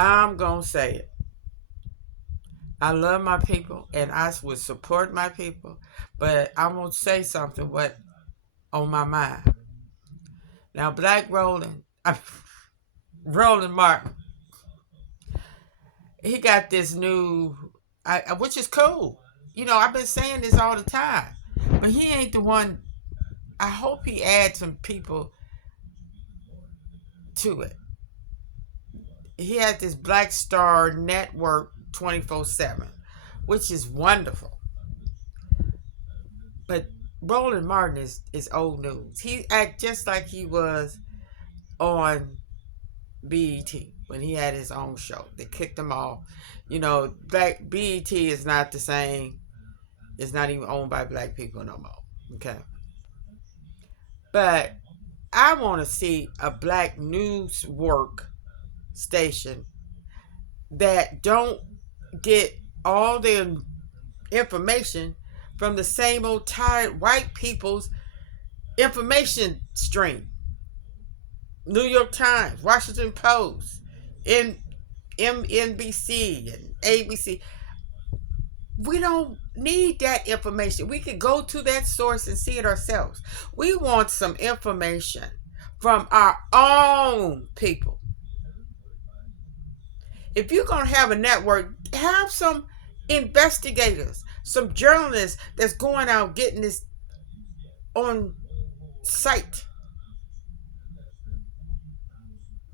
I'm going to say it. I love my people and I would support my people, but I'm going to say something what on my mind. Now, Black Roland, Roland Martin, he got this new, which is cool. You know, I've been saying this all the time, but he ain't the one. I hope he adds some people to it. He had this Black Star Network 24/7, which is wonderful. But Roland Martin is old news. He act just like he was on BET when he had his own show. They kicked him off. You know, Black BET is not the same. It's not even owned by black people no more. Okay. But I want to see a black news work station that don't get all their information from the same old tired white people's information stream. New York Times, Washington Post, NBC and ABC. We don't need that information. We could go to that source and see it ourselves. We want some information from our own people. If you're going to have a network, have some investigators, some journalists that's going out getting this on site,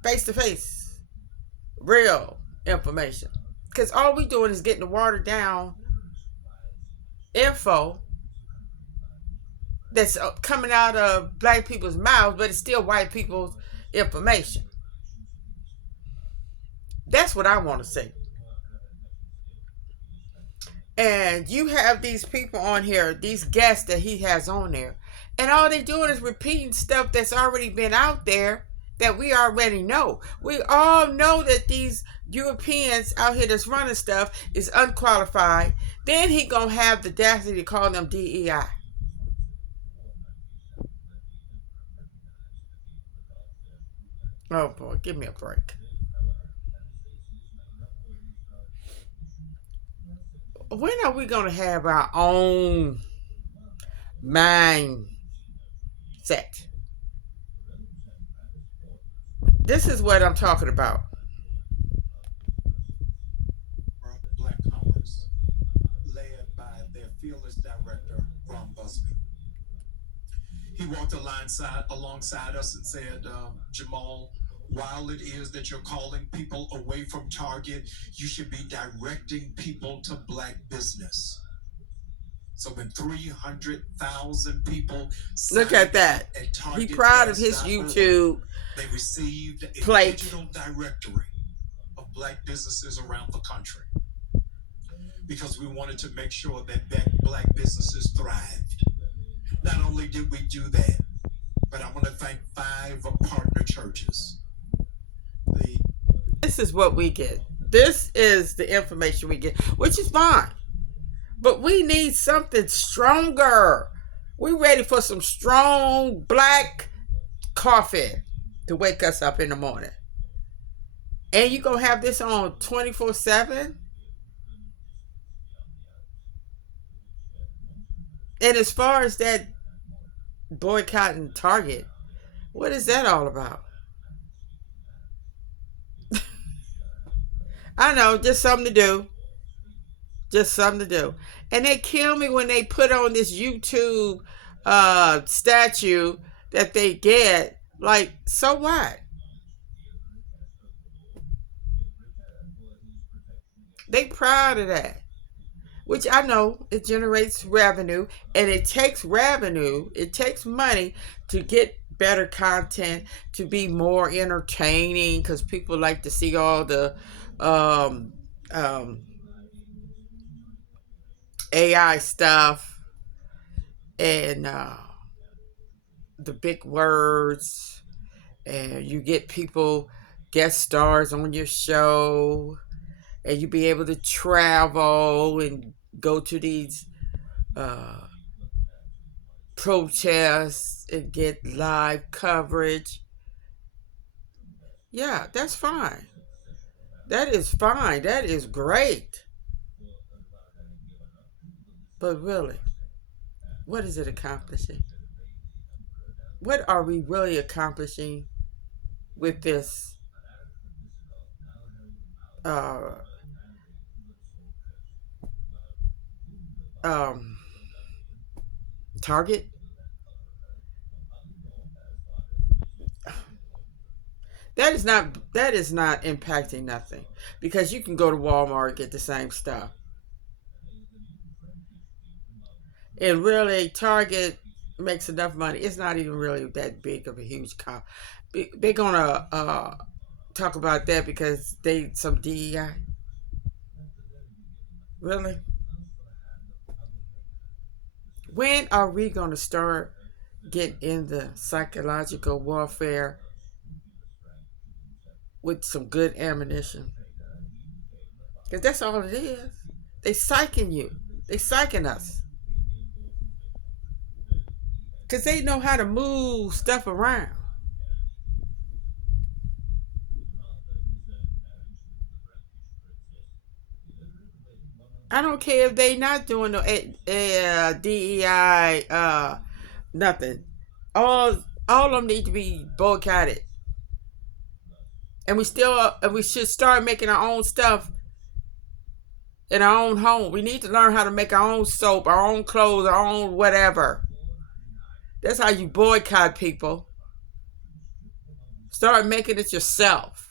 face to face, real information. Because all we doing is getting the watered down info that's coming out of black people's mouths, but it's still white people's information. That's what I want to say. And you have these people on here, these guests that he has on there, and all they doing is repeating stuff that's already been out there that we already know. We all know that these Europeans out here that's running stuff is unqualified. Then he gonna have the audacity to call them DEI. Oh boy, give me a break. When are we gonna have our own mindset? This is what I'm talking about. Black Congress, led by their fearless director, Ron Busby. He walked alongside us and said, Jamal, while it is that you're calling people away from Target, you should be directing people to black business. So when 300,000 people look at that, he proud of his YouTube. They received a plate. Digital directory of black businesses around the country because we wanted to make sure that black businesses thrived. Not only did we do that, but I want to thank 5 partner churches. This is what we get. This is the information we get, which is fine. But we need something stronger. We're ready for some strong black coffee to wake us up in the morning. And you're going to have this on 24/7? And as far as that boycotting Target, what is that all about? I know, just something to do. Just something to do. And they kill me when they put on this YouTube statue that they get. Like, so what? They proud of that. Which I know it generates revenue. And it takes revenue. It takes money to get better content, to be more entertaining. Because people like to see all the AI stuff and the big words, and you get people guest stars on your show, and you be able to travel and go to these protests and get live coverage. Yeah, that's fine. That is fine. That is great. But really, what is it accomplishing? What are we really accomplishing with this uh, um, Target? That is not impacting nothing because you can go to Walmart and get the same stuff. And really, Target makes enough money. It's not even really that big of a huge cost. They're gonna talk about that because they some DEI. Really, when are we gonna start getting in the psychological warfare with some good ammunition? Because that's all it is. They psyching you. They psyching us. Because they know how to move stuff around. I don't care if they not doing no DEI, nothing. All all of them need to be boycotted, and we should start making our own stuff in our own home. We need to learn how to make our own soap, our own clothes, our own whatever. That's how you boycott people. Start making it yourself.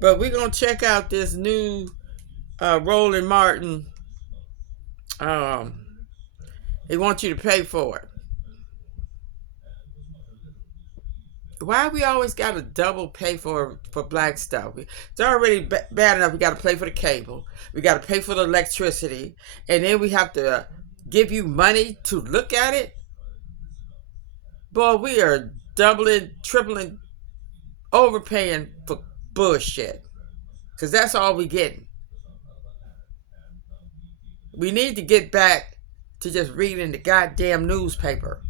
But we're gonna check out this new Roland Martin. Um, he wants you to pay for it. Why we always got to double pay for black stuff? It's already bad enough. We got to pay for the cable. We got to pay for the electricity, and then we have to give you money to look at it. Boy, we are doubling, tripling, overpaying for bullshit. Cause that's all we getting. We need to get back to just reading the goddamn newspaper.